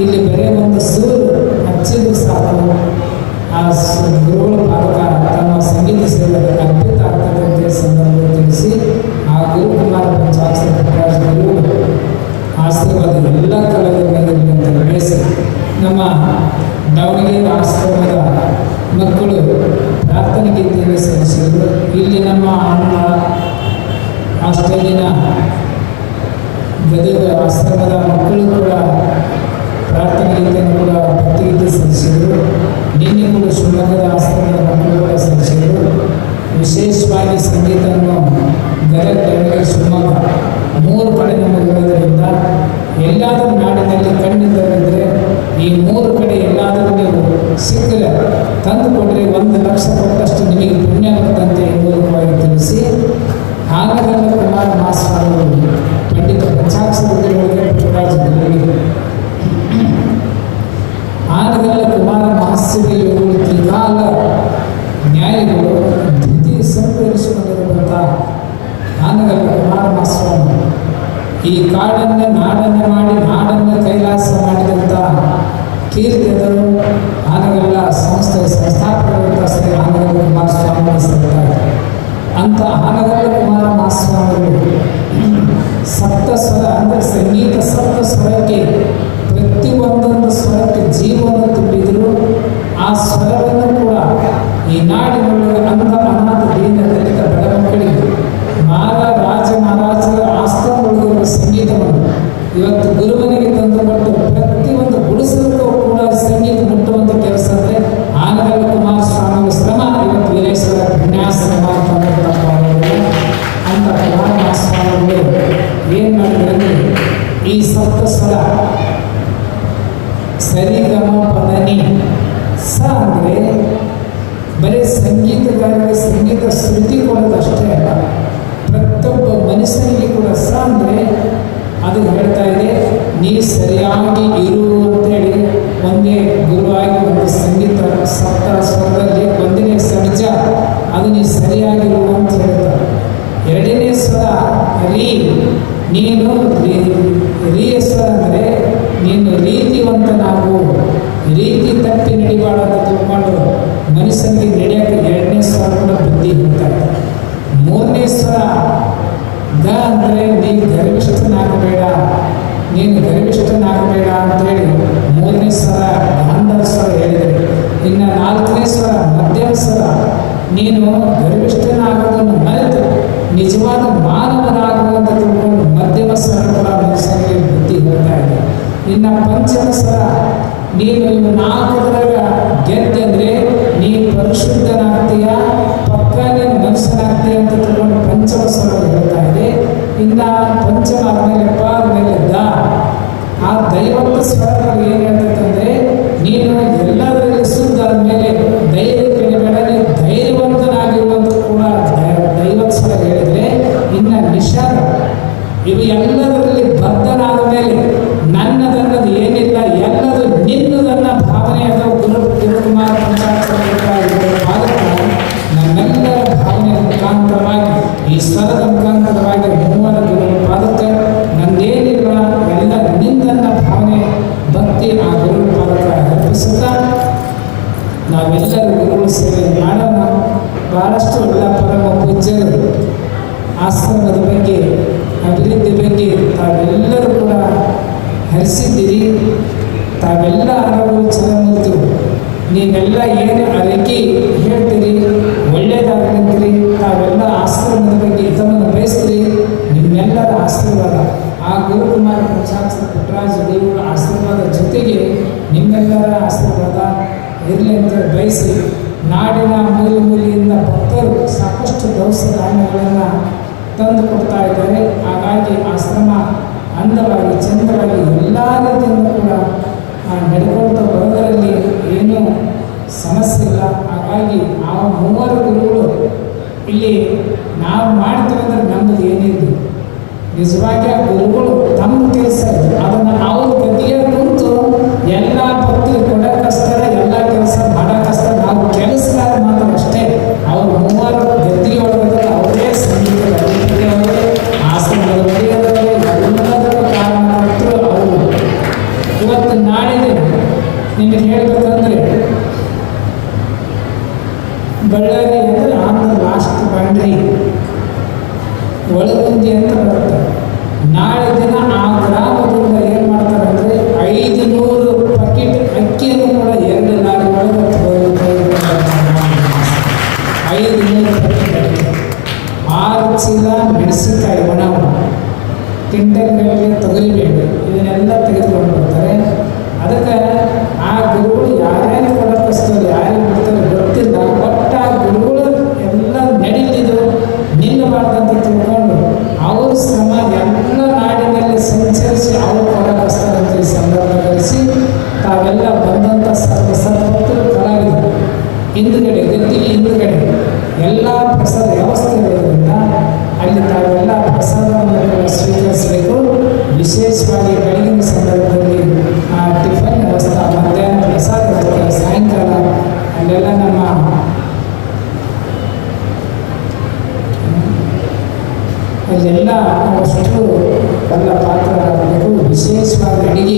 ಇಲ್ಲಿ ಬರೀ ಒಂದು ಸೂರು ಹಚ್ಚಿದ್ರು ಸಾಕು ಆ ಗುರುಗಳ ಪಾದಕ ತಮ್ಮ ಸಂಗೀತ ಸೇವೆ ಅದ್ಭುತ ಆಗ್ತದೆ ಅಂತ ಸಂದರ್ಭ ತಿಳಿಸಿ ಆ ಗುರುಕುಮಾರ ಪಂಚಾಕ್ಷರ ಪುಟ್ಟರಾಜರು ಆಶೀರ್ವಾದ ಎಲ್ಲ ಕಲಾವಿದರ ಮೇಲೆ ಅಂತ ಬಯಸಿ ನಮ್ಮ ದಾವಣಗೆರೆ ಆಶ್ರಮದ ಮಕ್ಕಳು ಪ್ರಾರ್ಥನೆ ಗೀತೆಯನ್ನು ಸಲ್ಲಿಸಿದರು. ಇಲ್ಲಿ ನಮ್ಮ ಅಣ್ಣ ಆಸ್ಟ್ರೇಲಿಯಾ ಗದಗ ಆಶ್ರಮದ ಮಕ್ಕಳು ಕೂಡ ಪ್ರಾರ್ಥನೆ ಗೀತೆಯನ್ನು ಕೂಡ ಭಕ್ತಿಗೀತೆ ಸಲ್ಲಿಸಿದರು. ನಿನ್ನೆ ಕೂಡ ಶಿವಮೊಗ್ಗದ ಆಶ್ರಮದ ಮಕ್ಕಳು ಕೂಡ ಸಲ್ಲಿಸಿದರು. ವಿಶೇಷವಾಗಿ ಸಂಗೀತವನ್ನು ಗದಗ ದಾವಣಗೆರೆ ಶಿವಮೊಗ್ಗ 3 ಕಡೆ ನಮಗಿರೋದರಿಂದ ಎಲ್ಲಾದರೂ ನಾಡಿನಲ್ಲಿ ಕಣ್ಣಿದ್ದರಿದ್ದರೆ ಈ 3 ಕಡೆ ಎಲ್ಲಾದರೂ ನೀವು ಸಿಕ್ಕರೆ ತಂದು ಕೊಟ್ಟರೆ 1 ಲಕ್ಷ ಕೊಟ್ಟಷ್ಟು ನಿಮಗೆ ಪುಣ್ಯ ಬರ್ತಂತೆ ಮೂಲಕವಾಗಿ ತಿಳಿಸಿ ಆನಗಲ್ಲ ಕುಮಾರ ಮಾಸ್ವಾಮಿಗಳು ಪಂಡಿತ ಪಂಚಾಕ್ಷರಗಳಿಗೆ ಪುಟ್ಟರಾಜರಿಗೆ ಆನಗಲ್ಲ ಕುಮಾರ ಮಹಾಸ್ವಾಮಿಗಳು ತ್ರಿಕಾಲ ನ್ಯಾಯಗಳು ದ್ವಿತೀಯ ಸಂಪರಿಸಿಕೊಂಡಿರುವಂಥ ಆನಗಲ್ಲ ಕುಮಾರ ಮಾಸ್ವಾಮಿ ಈ ಕಾಡನ್ನು ನಾಡನ್ನು ಮಾಡಿ ನಾಡನ್ನು ಕೈಲಾಸ ಮಾಡಿದಂಥ ಕೀರ್ತಿದರು ಆನಗಲ್ಲ ಸಂಸ್ಥಾಪಕರಂಥ ಶ್ರೀ ಆನಗಲ್ಲ ಕುಮಾರ ಸ್ವಾಮಿ ಸರ್ತಾರೆ. ಅಂಥ ಆನಗಲ್ಲ ಕುಮಾರ ಮಹಾಸ್ವಾಮಿಗಳು ಸಪ್ತ ಸ್ವರ ಅಂದರೆ ಸಂಗೀತ ಸಪ್ತ ಸ್ವರಕ್ಕೆ ಪ್ರತಿಯೊಂದೊಂದು ಸ್ವರಕ್ಕೆ ಜೀವವನ್ನು ತುಂಬಿದರು. ಆ ಸ್ವರವನ್ನು ಕೂಡ ಈ ನಾಡಿನೊಳಗೆ ಅನಾಥ ದೀನ ದಲಿತ ಬಡ ಮಕ್ಕಳಿಗೆ ಮಹಾರಾಜರ ಆಸ್ಥಾನದೊಳಗಿರುವ ಸಂಗೀತವನ್ನು ಇವತ್ತು ಗುರುವನಿಗೆ ತಂದುಕೊಟ್ಟು ಪ್ರತಿಯೊಂದು ಗುಡಿಸಲಕ್ಕೂ ಕೂಡ ಸಂಗೀತ ಮುಟ್ಟುವಂಥ ಕೆಲಸ ಅಂದರೆ ಆನಗಲ್ಲ ಕುಮಾರ ಸ್ವಾಮಿಗಳ ಶ್ರಮ ಇವತ್ತು ವೀರೇಶ್ವರ ಪುಣ್ಯಾಶ್ರಮ ಅಂತ ಕುಮಾರ ಸ್ವಾಮಿಗಳು ಏನು ಮಾಡಿದ್ರೆ ಈ ಸಪ್ತ ಸ್ವರ ಸರಿಗಮ ಪದನಿ ಸ ಅಂದರೆ ಬರೀ ಸಂಗೀತಗಾರರಿಗೆ ಸಂಗೀತ ಶ್ರುತಿ ಕೊಡೋದಷ್ಟೇ ಅಲ್ಲ, ಪ್ರತಿಯೊಬ್ಬ ಮನುಷ್ಯನಿಗೆ ಕೂಡ ಸ ಅಂದರೆ ಅದು ಹೇಳ್ತಾ ಇದೆ ನೀ ಸರಿಯಾಗಿ ಇರು ಅಂತೇಳಿ ಒಂದೇ ಗುರುವಾಗಿ ಒಂದು ಸಂಗೀತ ಸಪ್ತ ಸ್ವರದಲ್ಲಿ 1ನೇ ಸಹಜ ಅದು ನೀ ಸರಿಯಾಗಿರು ಅಂತ ಹೇಳ್ತಾರೆ. 2ನೇ ಸ್ವರ ರೀ, ನೀನು ರೀ ಸ್ವರ ಅಂದರೆ ನೀನು ರೀತಿವಂತನಾಗು, ರೀತಿ ತಪ್ಪಿ ನಡಿಬಾರ್ದು ತಿಳ್ಕೊಂಡು ಮನುಷ್ಯನಿಗೆ ನಡೆಯೋಕ್ಕೆ 2ನೇ ಸ್ವರ ಕೂಡ ಬುದ್ಧಿ ಹೇಳ್ತಾರೆ. 3ನೇ ಸ್ವರ ಗ ಅಂದರೆ ನೀನು ಗರ್ವಿಷ್ಠನಾಗಬೇಡ, ನೀನು ಗರ್ವಿಷ್ಠನಾಗಬೇಡ ಅಂತೇಳಿ 3ನೇ ಸ್ವರ ಗಾಂಧಾರ ಸ್ವರ ಹೇಳಿದರೆ. ಇನ್ನು 4ನೇ ಸ್ವರ ಮಧ್ಯಮ ಸ್ವರ, ನೀನು ಗರ್ವಿಷ್ಠನಾಗೋದನ್ನು ಮರೆತು ನಿಜವಾದ ಮಾನವನಾಗುವಂತ ತಿಳ್ಕೊಂಡು ಮಧ್ಯಮ ಸ್ವರ ಕೂಡ ಮನುಷ್ಯನಿಗೆ ಬುದ್ಧಿ ಹೇಳ್ತಾ ಇದೆ. ಇನ್ನು ಪಂಚಮ ಸ್ವರ, ನೀನು 4 ಗೆದ್ದೆ ಅಂದರೆ ನೀನು ಪರಿಶುದ್ಧನಾಗ್ತೀಯ, ಪಕ್ಕ ನೀನು ಮನುಷ್ಯನಾಗ್ತೀಯ ಅಂತ ತಿಳ್ಕೊಂಡು ಪಂಚಮ ಸ್ವರ ಹೇಳ್ತಾ ಇದೆ. ಇನ್ನು ಪಂಚಮ ಆದಮೇಲೆ ಪ ಆದಮೇಲೆ ದ, ಆ ದೈವತ್ವ ಸ್ವರಗಳು ಏನು ಹೇಳ್ತಂದರೆ ನೀನು ಎಲ್ಲದರಲ್ಲಿ ಶುದ್ಧ ಆದಮೇಲೆ ಧೈರ್ಯ ಕಡಿಬೇಡ, ನೀನು ಧೈರ್ಯವಂತನಾಗಿರುವಂತ ಕೂಡ ದೈವತ್ವ ಸ್ವರ ಹೇಳಿದರೆ. ಇನ್ನು ನಿಷಾದ, ಇವು ಎಲ್ಲದರಲ್ಲಿ ಬದ್ಧನಾದ ಮೇಲೆ ನನ್ನದನ್ನದು ಏನಿಲ್ಲ ಎಲ್ಲದು ನಿನ್ನದನ್ನ ಭಾವನೆ ಅಥವಾ ಗುರುಕುಮಾರ ಪಂಚಾಕ್ಷರ ನಮ್ಮೆಲ್ಲರ ಭಾವನೆ ಮುಖಾಂತರವಾಗಿ ಈ ಸ್ವರದ ಮುಖಾಂತರವಾಗಿ 3 ಗುರುಗಳ ಪಾದಕ್ಕೆ ನಂದೇನಿಲ್ಲ ಎಲ್ಲ ನಿಂದನ್ನ ಭಾವನೆ ಭಕ್ತಿ ಆ ಗುರುಗಳ ಪಾದಕ್ಕೆ ಅರ್ಪಿಸುತ್ತಾ ನಾವೆಲ್ಲರೂ ಗುರುಗಳ ಸೇವೆ ಮಾಡೋಣ. ಬಹಳಷ್ಟು ಎಲ್ಲ ಪರಮ ಪೂಜ್ಯರು ಆಶ್ರಮದ ಬಗ್ಗೆ ಅಭಿವೃದ್ಧಿ ಬಗ್ಗೆ ತಾವೆಲ್ಲರೂ ಕೂಡ ಹರಿಸಿದ್ದೀರಿ. ತಾವೆಲ್ಲ ಹಲವು ಚಲಮೂರ್ತಿ, ನೀವೆಲ್ಲ ಏನು ಅರಕಿ ಹೇಳ್ತೀರಿ ಒಳ್ಳೆಯದಾಗಂತೀರಿ, ತಾವೆಲ್ಲ ಆಶ್ರಮದ ಬಗ್ಗೆ ಹಿತವನ್ನು ಬಯಸ್ತೀರಿ. ನಿಮ್ಮೆಲ್ಲರ ಆಶೀರ್ವಾದ ಆ ಗುರುಕುಮಾರ ಪಂಚಾಕ್ಷರ ಪುಟ್ಟರಾಜ ದೇವರ ಆಶೀರ್ವಾದ ಜೊತೆಗೆ ನಿಮ್ಮೆಲ್ಲರ ಆಶೀರ್ವಾದ ಇರಲಿ ಅಂತ ಬಯಸಿ ನಾಡಿನ ಮೂಲೆಯಿಂದ ಭಕ್ತರು ಸಾಕಷ್ಟು ದವಸ ಧಾನ್ಯಗಳನ್ನು ತಂದು ಕೊಡ್ತಾ ಇದ್ದಾರೆ. ಹಾಗಾಗಿ ಆಶ್ರಮ ಅಂದವಾಗಿ ಚಂದವಾಗಿ ಎಲ್ಲ ರೀತಿಯಿಂದ ಕೂಡ ನಡ್ಕೊಳ್ತಾ ಬರೋದರಲ್ಲಿ ಏನೂ ಸಮಸ್ಯೆ ಇಲ್ಲ. ಹಾಗಾಗಿ ಆ 3 ಗುರುಗಳು ಇಲ್ಲಿ ನಾವು ಮಾಡ್ತೀವಿ ಅಂದರೆ ನಮ್ಮದು ಏನಿಲ್ಲ, ನಿಜವಾಗಿ ಆ ಗುರುಗಳು ತಮ್ಮ ಕೆಲಸ ಇದೆ, ಅದನ್ನು ಅವ್ರ ಗತಿಗೆ ಕುರಿತು ಎಲ್ಲ ಭಕ್ತಿ ಕೊಡೋಕ್ಕಸ್ಕರ ಎಲ್ಲ ಕೆಲಸ ಮಾಡೋಕ್ಕಸ್ಕರ ನಾವು ಕೆಲಸಗಾರ ಮಾತ್ರ ಅಷ್ಟೇ. ಅವ್ರು 3 ಗದ್ದಿಗೆ ಒಳಗಡೆ ಅವರೇ ಸಂಗೀತ ಆಶ್ರಮದ ಒಡೆಯರವರೇ ಎಲ್ಲದಕ್ಕೂ ಕಾರಣಕರ್ತರು ಅವರು. ಇವತ್ತು ನಾಳಿದೆ ನಿಮಗೆ ಹೇಳಬೇಕಂದ್ರೆ ಬಳ್ಳಾರಿ ಅಂದರೆ ಆಂಧ್ರ ಲಾಸ್ಟ್ ಬೌಂಡ್ರಿ ಒಳಗುಂದಿ ಅಂತ ಬರುತ್ತೆ. ನಾಳೆ ದಿನ ಆ ಗ್ರಾಮದಿಂದ ಏನು ಮಾಡ್ತಾರೆ ಅಂದರೆ 500 ಪ್ಯಾಕೆಟ್ ಅಕ್ಕಿಯನ್ನು ಕೂಡ 2 ಲಾರಿ ಒಳಗೆ 500 ಪ್ಯಾಕೆಟ್ ಅಕ್ಕಿ, 6 ಚೀಲ ಮೆಣಸಿನಕಾಯಿ ಒಣ, ಕ್ವಿಂಟಲ್ಗಳಿಗೆ ತೊಗರಿಬೇಳೆ, ಇದನ್ನೆಲ್ಲ ತೆಗೆದುಕೊಂಡು ಬರ್ತಾರೆ. ಅದಕ್ಕೆ ಆ ಗುರುಗಳು ಯಾರ್ಯಾರು ಕೊಡಕ್ಕಿಸ್ತಾರೆ, ಯಾರ್ಯಾರು ಬಿಡ್ತಾರೆ ಗೊತ್ತಿಲ್ಲ. ಒಟ್ಟು ಆ ಗುರುಗಳು ಎಲ್ಲ ನಡೀಲಿದ್ದು ನಿಲ್ಲಬಾರ್ದಂತ ತಿಳ್ಕೊಂಡು ಅವ್ರ ಶ್ರಮ ಎಲ್ಲ ನಾಡಿನಲ್ಲಿ ಸಂಚರಿಸಿ ಅವರು ಕೊಡಕ್ಕಿಸ್ತಾರೆ ಅಂತ ಈ ಸಂದರ್ಭ ಕರೆಸಿ ತಾವೆಲ್ಲ ಬಂದಂಥ ಸರ್ವಸರ್ವತ್ತು ಕಲಾವಿದರು ಹಿಂದುಗಡೆ ಗದ್ದಿಗೆ ಹಿಂದುಗಡೆ ಎಲ್ಲ ಪ್ರಸಾದ ವ್ಯವಸ್ಥೆ ಇರೋದ್ರಿಂದ ಅಲ್ಲಿ ತಾವೆಲ್ಲ ಪ್ರಸಾದವನ್ನು ಕೂಡ ಸ್ವೀಕರಿಸಬೇಕು. ವಿಶೇಷವಾಗಿ ಬೆಳಗಿನ ಸಂದರ್ಭದಲ್ಲಿ ಟಿಫನ್ ವ್ಯವಸ್ಥೆ, ಮಧ್ಯಾಹ್ನ ಪ್ರಸಾದ ವ್ಯವಸ್ಥೆ, ಸಾಯಂಕಾಲ ಅಲ್ಲೆಲ್ಲ ನಮ್ಮ ಅಲ್ಲೆಲ್ಲ ಅಷ್ಟು ಎಲ್ಲ ಪಾತ್ರ ಆಗಬೇಕು. ವಿಶೇಷವಾಗಿ ಅಡಿಗೆ